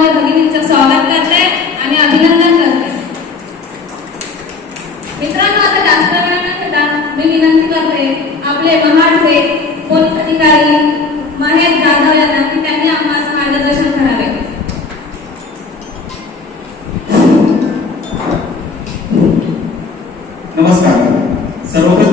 मी भगिनींचं स्वागत करते आणि अभिनंदन करते. मित्रांनो आता जास्त वेळ न घेता मी विनंती करते आपले महाडचे पोलीस अधिकारी महेश जाधव यांना की त्यांनी आम्हाला मार्गदर्शन करावे. नमस्कार. सर्वप्रथम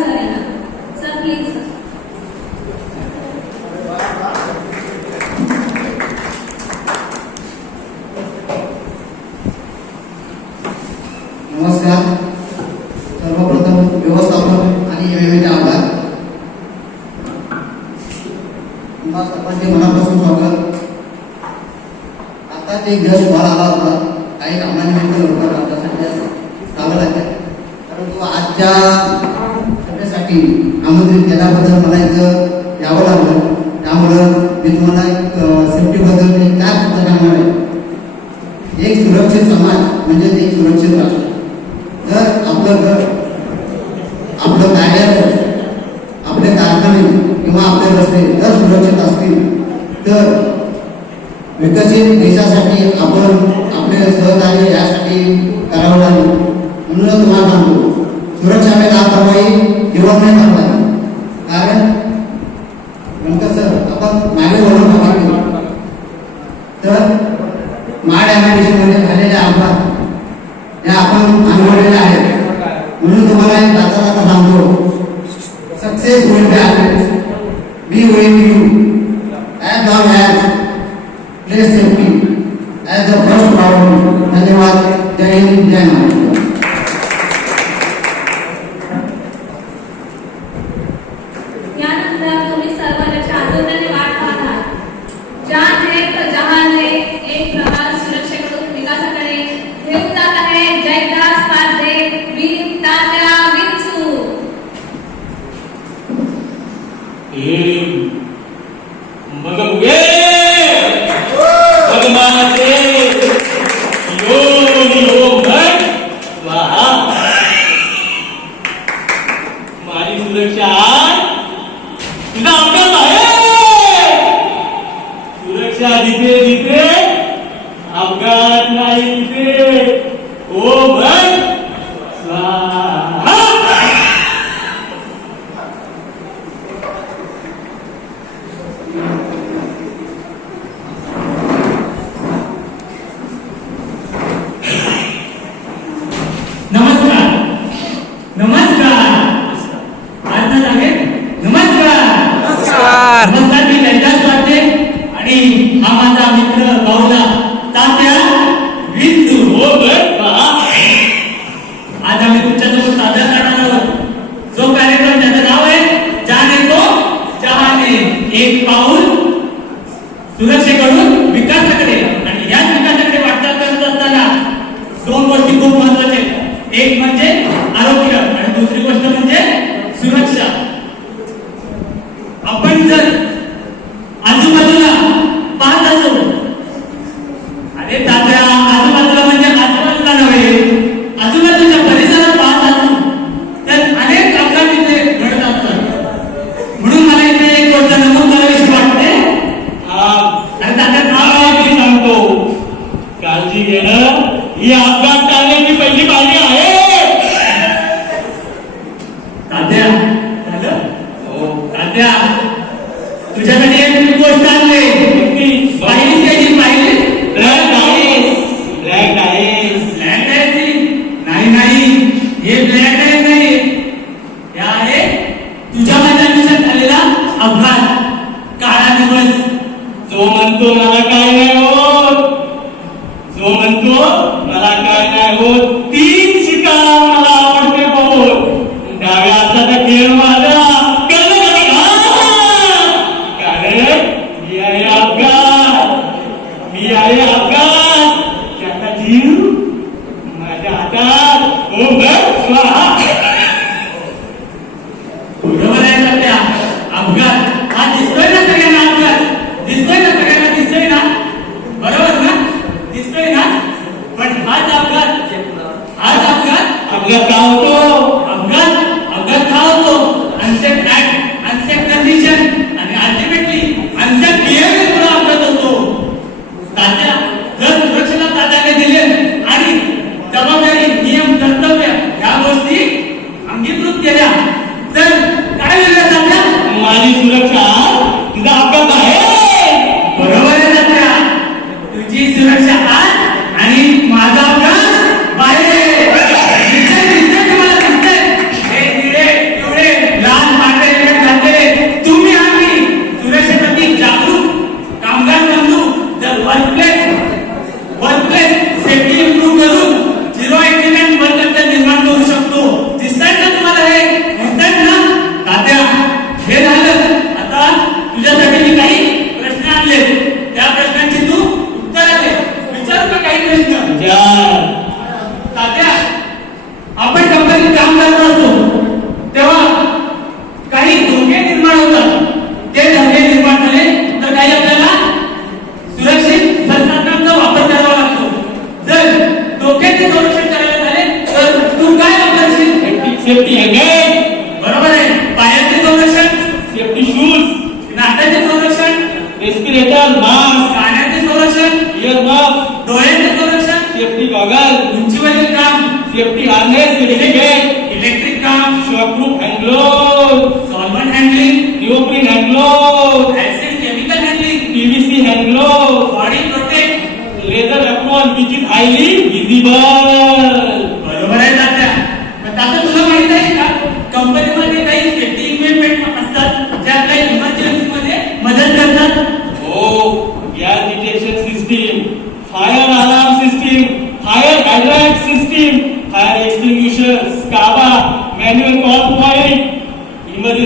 नमस्कार. सर्वप्रथम व्यवस्थापन आणि वेगवेगळे आभार. तुम्हाला सर्वांचे मनापासून स्वागत. आता ते यश बाळ होता. काही कामानिमित्त लवकर त्यासाठी जावं लागेल. परंतु आजच्या की आमंत्रित केल्याबद्दल मला इथं यावं लागलं. त्यामुळं मी तुम्हाला सेफ्टीबद्दल मी काय फक्त सांगणार आहे? एक सुरक्षित समाज म्हणजे एक सुरक्षित राष्ट्र. तर आपलं घर आपलं कार्यालय आपले कारखाने किंवा आपले रस्ते जर सुरक्षित असतील तर विकसित देशासाठी आपण आपले सहकार्य यासाठी down, and they were laying down. पाहून सुरक्षेकडून विकासाकडे আল্লাহ gloves, acid chemical handling, PVC hand gloves, body protect, laser weapon which is highly visible. बरोबर आहे दादा. दादा तुला माहीत आहे का कंपनीमध्ये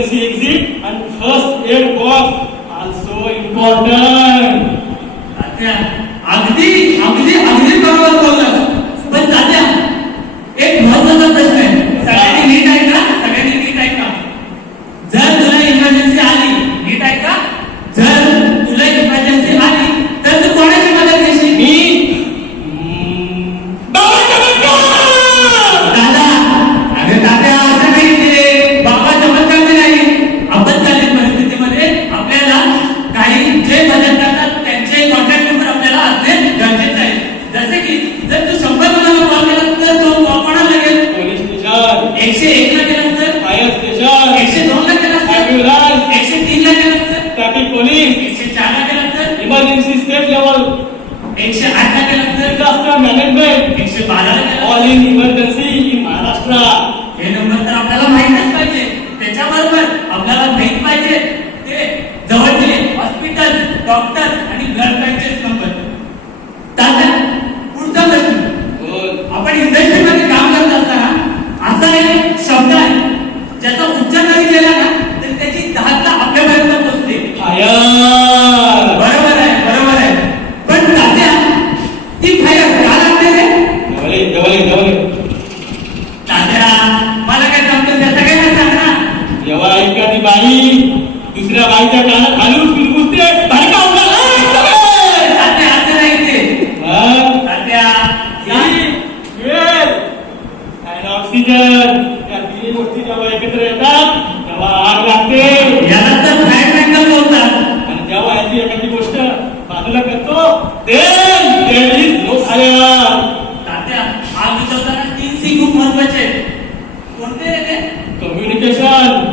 emergency exit and first aid box also important. जवळ जवळ मला काय सांगतो जेव्हा ऐका ती बाई दुसऱ्या बाईच्या कानात घालून कुसकुसते बाई का ऑक्सिजन या. गोष्टी जेव्हा एकत्र येतात तेव्हा आग लागते. याला तर फ्रॅट अँगल जेव्हा याची एखादी गोष्ट बाजूला करतो ते तेल इज Porque, sabe,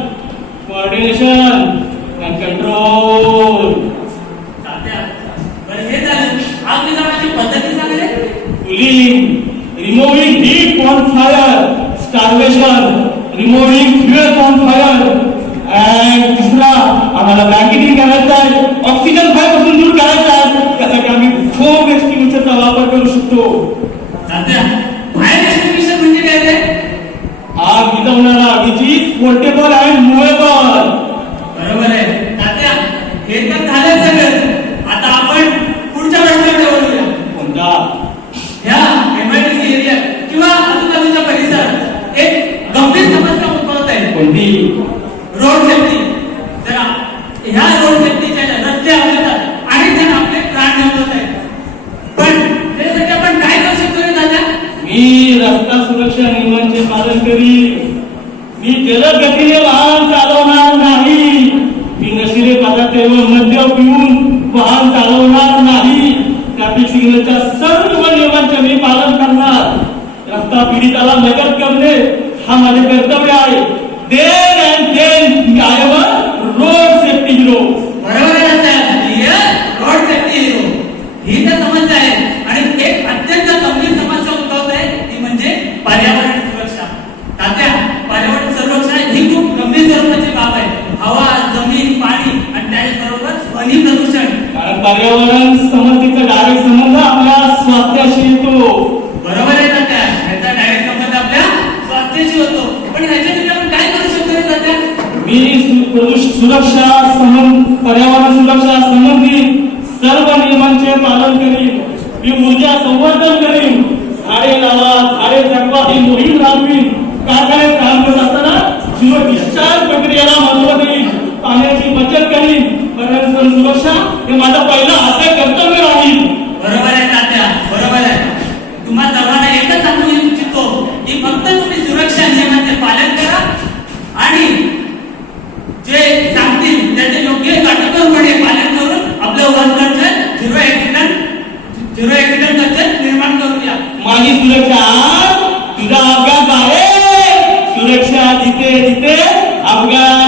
multiple and आता पीडिताला मदत करणे हा माझे कर्तव्य आहे. देन अँड देण सुरक्षा पर्यावरण सुरक्षा संबंधी सर्व नियमांचे पालन करीन. मी ऊर्जा संवर्धन करीन. झाडे लावा झाडे जगवा ही मोहीम राबवीन. कारखान्यात काम करत असताना जीव डिस्चार्ज प्रक्रियेला महत्त्व देईन. पाण्याची बचत करीन. पर्यावरण सुरक्षा हे माझा पहिलं आता कर्तव्य राहील. बरोबर आहे बरोबर आहे. माझी सुरक्षा तुझा अपघात आहे सुरक्षा जिथे जिथे अपघात